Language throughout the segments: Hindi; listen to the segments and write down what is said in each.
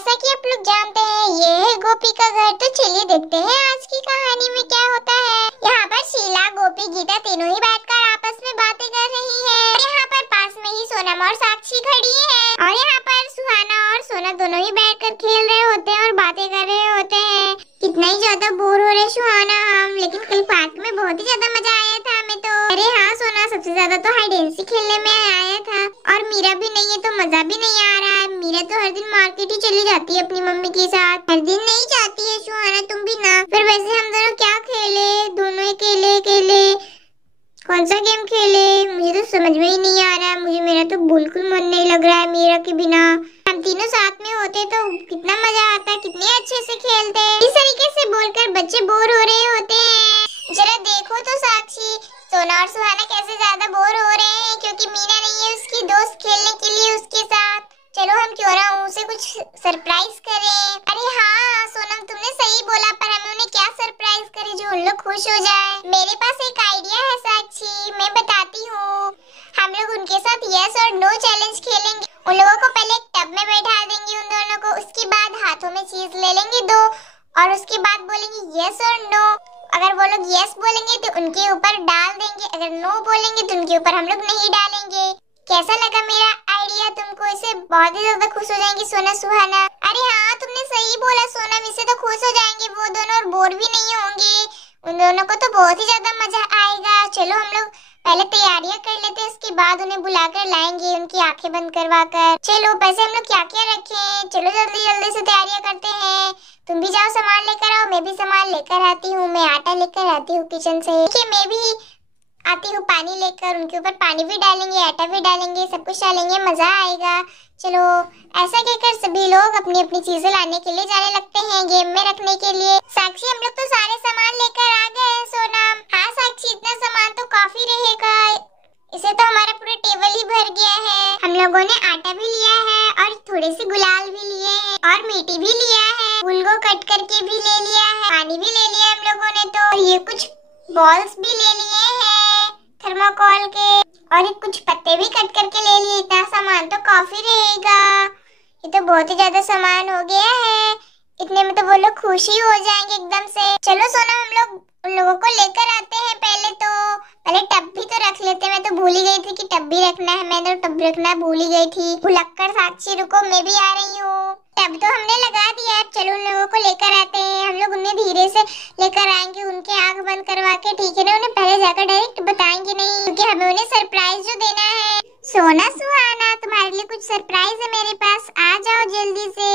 जैसा कि आप लोग जानते हैं ये है गोपी का घर। तो चलिए देखते हैं आज की कहानी में क्या होता है। यहाँ पर शीला, गोपी, गीता तीनों ही बैठकर आपस में बातें कर रही हैं। और यहाँ पर पास में ही सोनम और साक्षी खड़ी है। और यहाँ पर सुहाना और सोनम दोनों ही बैठकर खेल रहे होते हैं और बातें कर रहे होते हैं। कितना ही ज्यादा बोर हो रहे सुहाना हम, लेकिन कल पार्क में बहुत ही ज्यादा मजा आया था हमें तो। अरे हाँ सोना, सबसे ज्यादा तो हाइड एंड सीक खेलने में आया था। और मीरा भी नहीं है तो मजा भी नहीं आ रहा है। मीरा तो हर दिन मार्केट ही चली जाती है अपनी मम्मी के साथ। हर दिन नहीं जाती है सुहाना, तुम भी ना। फिर वैसे हम दोनों क्या खेले, दोनों अकेले कौन सा गेम खेले, मुझे तो समझ में ही नहीं आ रहा है। मुझे मेरा तो बिल्कुल मन नहीं लग रहा है मीरा के बिना। हम तीनों साथ में होते तो कितना मजा आता, कितने अच्छे से खेलते। इस तरीके से बोलकर बच्चे बोर हो रहे होते हैं। जरा देखो तो साक्षी, सोना और सुहाना कैसे ज्यादा बोर हो रहे हैं क्योंकि मीरा नहीं है उसकी दोस्त खेलने के लिए उसके साथ। चलो हम क्यों ना उसे कुछ सरप्राइज करें। अरे हाँ सोनम, तुमने सही बोला, पर हमें उन्हें क्या सरप्राइज करें जो उन लोग खुश हो जाए। मेरे पास एक आइडिया है साक्षी, मैं बताती हूँ। हम लोग उनके साथ यस और नो चैलेंज खेलेंगे। उन लोगों को पहले एक टब में बैठा देंगे उन दोनों को, उसके बाद हाथों में चीज ले लेंगे 2 और उसके बाद बोलेंगे यस और नो। अगर वो लोग यस बोलेंगे तो उनके ऊपर डाल देंगे, अगर नो बोलेंगे तो उनके ऊपर हम लोग नहीं डालेंगे। कैसा लगा मेरा आइडिया तुमको? इससे बहुत ही ज्यादा खुश हो जाएंगे सोना सुहाना। अरे हाँ तुमने सही बोला सोनम, इससे तो खुश हो जाएंगे वो दोनों और बोर भी नहीं होंगे। उन दोनों को तो बहुत ही ज्यादा मजा आएगा। चलो हम लोग पहले तैयारियां कर लेते हैं, उसके बाद उन्हें बुलाकर लाएंगे उनकी आंखें बंद करवा कर। चलो वैसे हम लोग क्या क्या रखें, चलो जल्दी जल्दी से तैयारियां करते हैं। तुम भी जाओ सामान लेकर आओ, मैं भी सामान लेकर आती हूँ। मैं आटा लेकर आती हूँ किचन से। देखिए मैं भी आती हूँ पानी लेकर, उनके ऊपर पानी भी डालेंगे, आटा भी डालेंगे, सब कुछ डालेंगे, मजा आएगा। चलो ऐसा कहकर सभी लोग अपनी अपनी चीजें लाने के लिए जाने लगते हैं गेम में रखने के लिए। साक्षी हम लोग तो सारे सामान लेकर आ गए हैं सोनम। हाँ साक्षी, इतना सामान तो काफी रहेगा, इसे तो हमारा पूरा टेबल ही भर गया है। हम लोगों ने आटा भी लिया है और थोड़े से गुलाल भी लिए हैं और मीठी भी लिया है, फूल को कट करके भी ले लिया है, पानी भी ले लिया हम लोगों ने। तो ये कुछ बॉल्स भी ले लिए हैं थर्माकोल के और ये कुछ पत्ते भी कट करके ले लिए। इतना सामान तो काफी रहेगा, ये तो बहुत ही ज्यादा सामान हो गया है। इतने में तो वो लोग खुशी हो जाएंगे एकदम से। चलो सोना हम लोग उन लोगों को लेकर आते हैं। पहले टब भी तो रख लेते हैं। मैं तो भूल ही गई थी कि टब भी रखना है, मैं तो टब रखना भूल ही गई थी। भुलक्कड़ साक्षी रुको, मैं भी आ रही हूँ। टब तो हमने लगा दिया है, चलो उन लोगों को लेकर आते हैं। हम लोग उन्हें धीरे से लेकर आएंगे, उनके आंख बंद करवा के, ठीक है ना। उन्हें पहले जाकर डायरेक्ट बताएंगे नहीं क्योंकि हमें उन्हें सरप्राइज जो देना है। सोना सुहाना, तुम्हारे लिए कुछ सरप्राइज है मेरे पास, आ जाओ जल्दी से।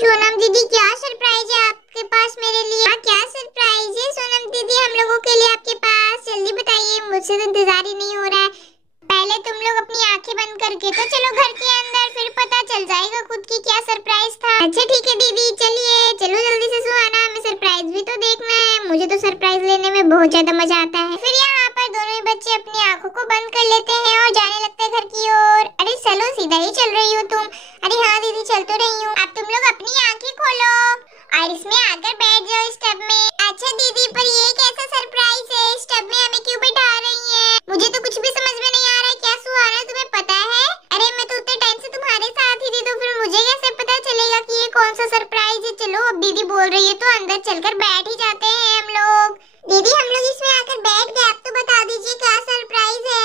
सोनम दीदी क्या सरप्राइज है आपके पास मेरे लिए? क्या सरप्राइज है सोनम दीदी हम लोगों के लिए आपके पास? जल्दी बताइए, मुझसे तो इंतजार ही नहीं हो रहा है। पहले तुम लोग अपनी आंखें बंद करके तो चलो घर के अंदर, फिर पता चल जाएगा खुद की क्या सरप्राइज था। अच्छा ठीक है दीदी, चलिए चलो जल्दी से सुहाना, हमें सरप्राइज भी तो देखना है। मुझे तो सरप्राइज लेने में बहुत ज्यादा मजा आता है। फिर यहाँ पर दोनों ही बच्चे अपनी आंखों को बंद कर लेते हैं और जाने लगते हैं घर की ओर। अरे चलो, सीधा ही चल रही हो तुम? अरे हाँ दीदी चल तो रही हूँ। अब तुम लोग अपनी आंखें खोलो और इसमें आकर बैठ जाओ इस टब में। अच्छा दीदी, पर ये कैसा सरप्राइज है? इस टब में हमें क्यों बैठा रही है? मुझे तो कुछ भी समझ में नहीं आ रहा है। क्या सुहाना तुम्हें पता है? अरे मैं तो उतने टाइम से तुम्हारे साथ ही थी, तो फिर मुझे कैसे पता चलेगा कि ये कौन सा सरप्राइज है? चलो अब दीदी बोल रही है तो अंदर चलकर बैठ ही जाते हैं हम लोग। दीदी हम लोग इसमें आकर बैठ गए, अब तो बता दीजिए क्या सरप्राइज है।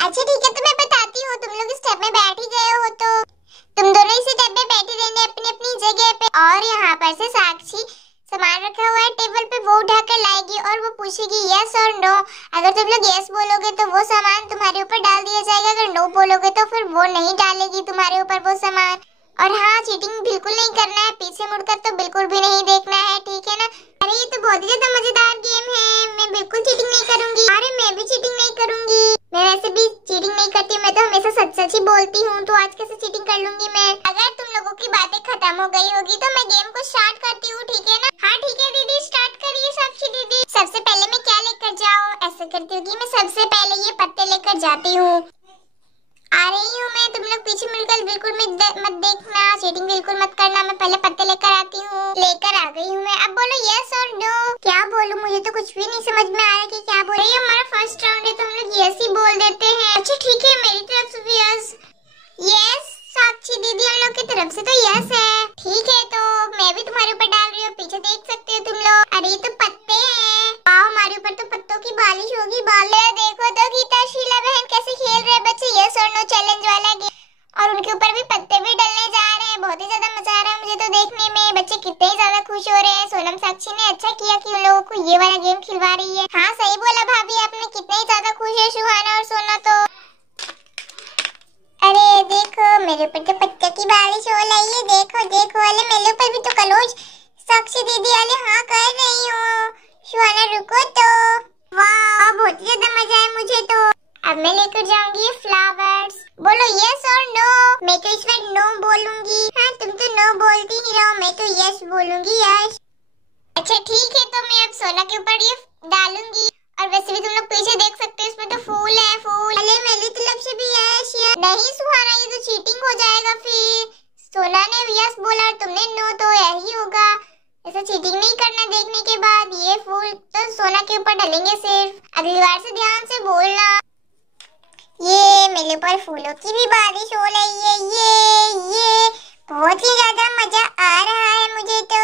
अच्छा ठीक है, तो मैं बताती हूँ। तुम लोग इस टब में बैठ ही गए हो तो तुम दोनों इसी टब में बैठे रहने अपनी अपनी जगह पे। और यहाँ पर से साक्षी सामान रखा हुआ है टेबल पे, वो उठाकर लाएगी और वो पूछेगी यस और नो। अगर तुम लोग यस बोलोगे तो वो सामान तुम्हारे ऊपर डाल दिया जाएगा, अगर नो बोलोगे तो फिर वो नहीं डालेगी तुम्हारे ऊपर वो सामान। और हाँ, चीटिंग बिल्कुल नहीं करना है, पीछे मुड़कर तो बिल्कुल भी नहीं देखना है, ठीक है ना। अरे ये तो बहुत ही ज्यादा मजेदार गेम है, मैं बिल्कुल चीटिंग नहीं करूंगी। अरे मैं भी चीटिंग नहीं करूंगी, मैं वैसे भी चीटिंग नहीं करती, मैं तो हमेशा सच सच ही बोलती हूँ, तो आज कैसे चीटिंग कर लूंगी मैं। अगर तुम लोगों की बातें खत्म हो गई होगी तो मैं गेम को स्टार्ट करती हूँ, ठीक है ना। हाँ ठीक है दीदी, स्टार्ट करिए साक्षी दीदी। सबसे पहले मैं क्या लेकर जाऊँ? ऐसा करती हूँ कि मैं सबसे पहले ये पत्ते लेकर जाती हूँ। आ रही हूँ मैं, तुम लोग पीछे मुड़कर बिल्कुल मत देखना, चीटिंग बिल्कुल मत करना। मैं पहले पत्ते लेकर आती हूँ। लेकर आ गई हूँ मैं। अब बोलो यस और नो। क्या बोलूं, मुझे तो कुछ भी नहीं समझ में आ रहा कि क्या बोल रही है। हमारा फर्स्ट राउंड है तो हम लोग यस ही बोल देते हैं। अच्छा ठीक है, मेरी तरफ से यस। यस साक्षी दीदी, हम लोग की तरफ से तो यस है। ठीक है, तो मैं भी तुम्हारे ऊपर डाल रही हूँ, पीछे देख सकते हो तुम लोग। अरे ये तो पत्ते हैं। हमारे ऊपर तो पत्तों की बारिश होगी। देखो तो गीता शीला बहन कैसे खेल रहे हैं बच्चे, यस और नो चैलेंज वाला गेम, और उनके ऊपर भी पत्ते भी डलने जा रहे हैं। बहुत ही ज्यादा मजा आ रहा है मुझे तो देखने में। बच्चे कितने ही ज्यादा खुश हो रहे हैं। सोनम साक्षी ने अच्छा किया कि उन लोगों को ये वाला गेम खिलवा रही है। हाँ सही बोला भाभी आपने, कितने ही ज्यादा खुश है सुहाना और सोना तो। अरे देखो मेरे ऊपर तो पत्ते की बारिश हो रही है। देखो देखो, अरे मेरे ऊपर भी तो कलोज साक्षी दीदी वाले हाँ कर रही हूँ। सुहाना रुको तो। वाह बहुत ही ज्यादा मजा है मुझे तो। अब मैं लेकर जाऊंगी ये फ्लावर्स। बोलो यस और नो। मैं तो इस बार नो बोलूंगी। हाँ तुम तो नो बोलती ही रहो, मैं तो यस बोलूंगी यस। अच्छा ठीक है, तो मैं अब सोना के ऊपर ये डालूंगी। और वैसे भी तुम लोग पीछे देख सकते हो, इसमें तो फूल है फूल। अरे मेरी तरफ से भी यस। नहीं सुहाना, ये तो चीटिंग हो जाएगा फिर। सोना ने यस बोला और तुमने नो, तो यही होगा। ऐसा चीटिंग नहीं करना। देखने के बाद ये फूल तो सोना के ऊपर डालेंगे सिर्फ। अगली बार से ध्यान से बोलना। ये मेरे ऊपर फूलों की भी बारिश हो रही है। ये बहुत ही ज्यादा मजा आ रहा है मुझे तो।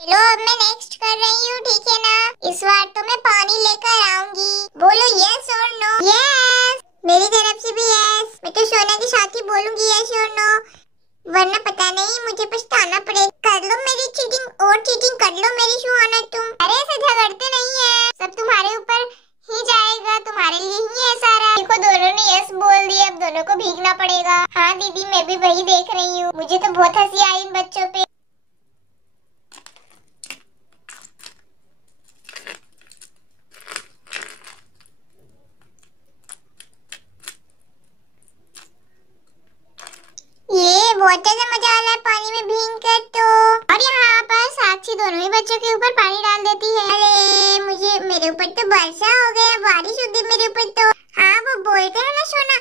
चलो अब मैं नेक्स्ट कर रही हूँ, ठीक है ना। इस बार तो मैं पानी लेकर आऊंगी। बोलो यस और नो। यस मेरी तरफ से भी यस। मैं तो सोना के साथ ही बोलूंगी यस और नो, वरना पता नहीं मुझे पछताना पड़ेगा। कर लो मेरी चीटिंग और चीटिंग कर लो मेरी सुहाना तुम। अरे ऐसे झगड़ते नहीं है, सब तुम्हारे ऊपर ही जाएगा, तुम्हारे लिए ही है सारा। देखो दोनों ने यस बोल दिया, अब दोनों को भीगना पड़ेगा। हाँ दीदी मैं भी वही देख रही हूँ, मुझे तो बहुत हंसी आई इन बच्चों पे। ये बहुत ज्यादा मजा आ रहा है पानी में भीग कर तो। और यहाँ पर साक्षी दोनों ही बच्चों के ऊपर पानी डाल देती है। अरे मुझे मेरे ऊपर तो वर्षा हो गया, बारिश हो गई मेरे ऊपर तो। हाँ वो बोलते हैं ना सोना,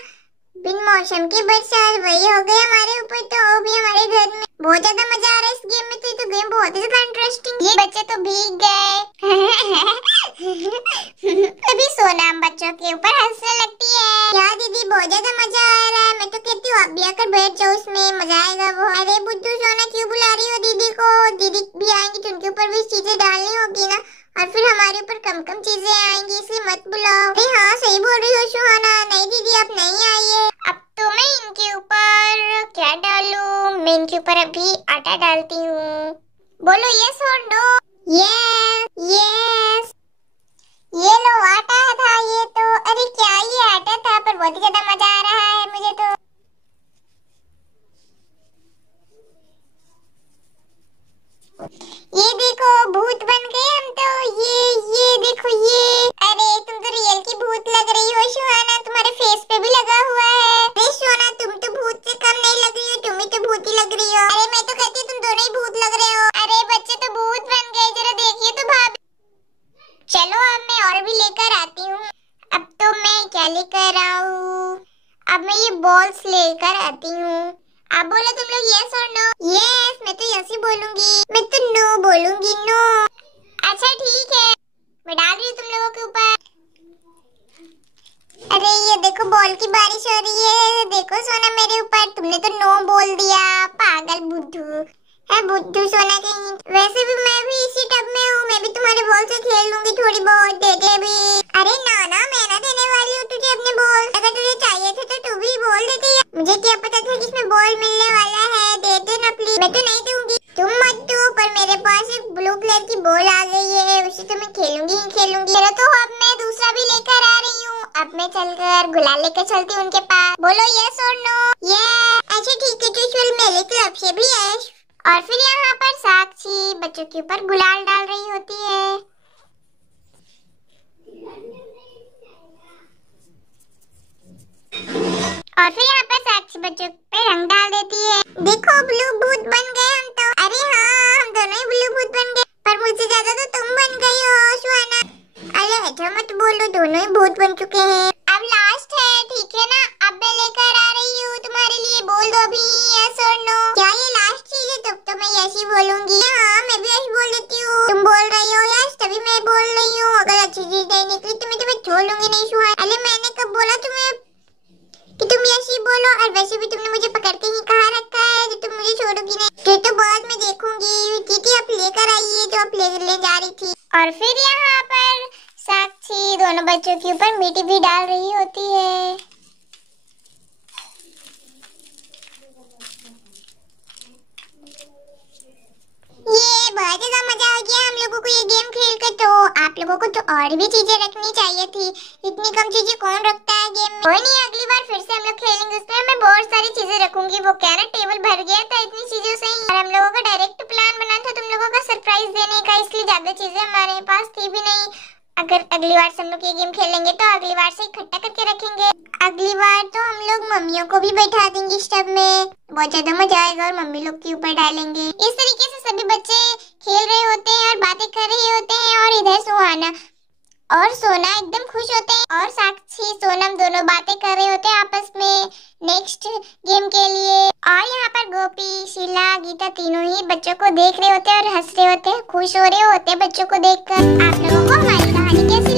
बिन मौसम की बरसात, वही हो गया हमारे ऊपर तो। वो भी हमारे घर में। बहुत ज्यादा मजा आ रहा है इस गेम में तो गेम बहुत ज्यादा इंटरेस्टिंग। ये बच्चे तो भीग गए। अभी सोना बच्चों के ऊपर हंसने लगती है। क्या दीदी बहुत ज्यादा मजा आ रहा है, मैं तो कहती हूँ आप भी आकर बैठ जाओ, उसमें मजा आएगा वो। अरे बुद्धू सोना क्यों बुला रही हो दीदी को? दीदी भी आएंगी तो उनके ऊपर भी चीजें डालनी होगी ना, और फिर हमारे ऊपर कम कम चीजें आएंगी, इसलिए मत बुलाओ। अरे हाँ सही बोल रही हो सुहाना। नहीं दीदी आप नहीं आइए। अब तो मैं इनके ऊपर क्या डालूं? मैं इनके ऊपर अभी आटा डालती हूँ। बोलो यस और नो। Yes yes. ये लो आटा था ये तो। अरे क्या ये आटा था, पर बहुत ही ज्यादा मजा आ रहा है मुझे तो। ये देखो भूत बन गए हम तो। ये देखो ये। अरे तुम तो रियल की भूत लग रही हो सुहाना, तुम्हारे फेस पे भी लगा हुआ है। अरे सोना तुम तो भूत से कम नहीं लग रही हो, तुम ही तो भूत ही लग रही हो। अरे मैं तो कहती हूँ तुम दोनों ही भूत लग रहे हो। अरे बच्चे तो भूत बन गए, जरा देखिए तो भाभी। चलो अब मैं और भी लेकर आती हूँ। अब तो मैं क्या लेकर आऊँ? अब मैं ये बॉल्स लेकर आती हूँ। आप बोलो तुम लोग यस और नो। यस मैं तो यस ही बोलूंगी। मैं तो नो बोलूंगी नो। अच्छा ठीक है, मैं डाल रही हूँ तुम लोगों के ऊपर। अरे ये देखो बॉल की बारिश हो रही है। देखो सोना मेरे ऊपर, तुमने तो नो बोल दिया। पागल बुद्धू है, बुद्धू सोना कहीं। वैसे भी मैं भी इसी टब में हूँ, मैं भी तुम्हारे बॉल से खेल लूंगी थोड़ी बहुत। दे दे भी। अरे ना ना मैं ना देने वाली हूँ तुझे अपने बॉल। अगर तुझे चाहिए थे तो तू भी बोल देती। मुझे क्या पता था कि इसमें बॉल मिलने वाला है। दे दे ना प्लीज। मैं तो नहीं दूंगी। तुम मत दो, पर मेरे पास एक ब्लू कलर की बॉल आ गई है, उसे तो मैं खेलूंगी ही खेलूंगी। चलो तो अब मैं दूसरा भी लेकर आ रही हूँ। अब मैं चलकर गुलाल लेकर चलती हूँ उनके पास। बोलो यस और नो। ये अच्छा ठीक है, ट्यूशुअल मेरे तरफ से भी यस। और फिर यहाँ पर साक्षी बच्चों के ऊपर गुलाल डाल रही होती है। और फिर यहाँ पर साक्षी बच्चों पे रंग डाल देती है। देखो ब्लू भूत बन गए हम तो। अरे हाँ हम दोनों ही ब्लू भूत बन गए, पर मुझसे ज्यादा तो तुम बन गई हो सुहाना। अरे ऐसा मत बोलो, दोनों ही भूत बन चुके हैं। अब लास्ट है, ठीक है ना। अब मैं लेकर आ रही हूँ तुम्हारे लिए। बोल दो अभी यस और नो। क्या ये लास्ट चीज है? तब तो मैं यस ही बोलूंगी। हाँ मैं भी यस बोल देती हूँ। तुम बोल रही हो यस, तभी मैं बोल रही हूँ। अगर अच्छी चीज नहीं निकली तो मैं तुम्हें छोड़ लूंगी नहीं सुहाना। अरे मैंने कब बोला तुम्हें कि तुम यस ही बोलो? और वैसे भी तुमने मुझे पकड़ के ही कहा रखा है कि तुम मुझे छोड़ोगी कि नहीं? ये तो बाद में देखूंगी। दीदी आप लेकर आइए जो आप ले जा रही थी। और फिर यहाँ पर साक्षी दोनों बच्चों के ऊपर मिट्टी भी डाल रही होती है। ये बहुत ज्यादा मजा आ गया हम लोगों को ये गेम खेल कर। तो आप लोगों को तो और भी चीजें रखनी चाहिए थी, इतनी कम चीजें कौन रखता है गेम में। कोई नहीं, अगली बार फिर से हम लोग खेलेंगे, उसमें मैं बहुत सारी चीजें रखूंगी। वो कह रहा टेबल भर गया था इतनी चीजों से ही। और हम लोगों का डायरेक्ट प्लान बना था तुम लोगों का सरप्राइज देने का, इसलिए ज्यादा चीजें हमारे पास थी भी नहीं। अगर अगली बार से हम लोग ये गेम खेलेंगे तो अगली बार से इकट्ठा करके रखेंगे। अगली बार तो हम लोग मम्मियों को भी बैठा देंगे स्टब में, बहुत ज्यादा मजा आएगा और मम्मी लोग के ऊपर डालेंगे। इस तरीके से सभी बच्चे खेल रहे होते हैं और बातें कर रहे होते हैं। और इधर सुहाना और सोना एकदम खुश होते हैं और साक्षी सोनम दोनों बातें कर रहे होते हैं आपस में नेक्स्ट गेम के लिए। और यहाँ पर गोपी, शीला, गीता तीनों ही बच्चों को देख रहे होते हैं और हंस रहे होते हैं, खुश हो रहे होते हैं बच्चों को देखकर। आप लोगों को हमारी कहानी कैसी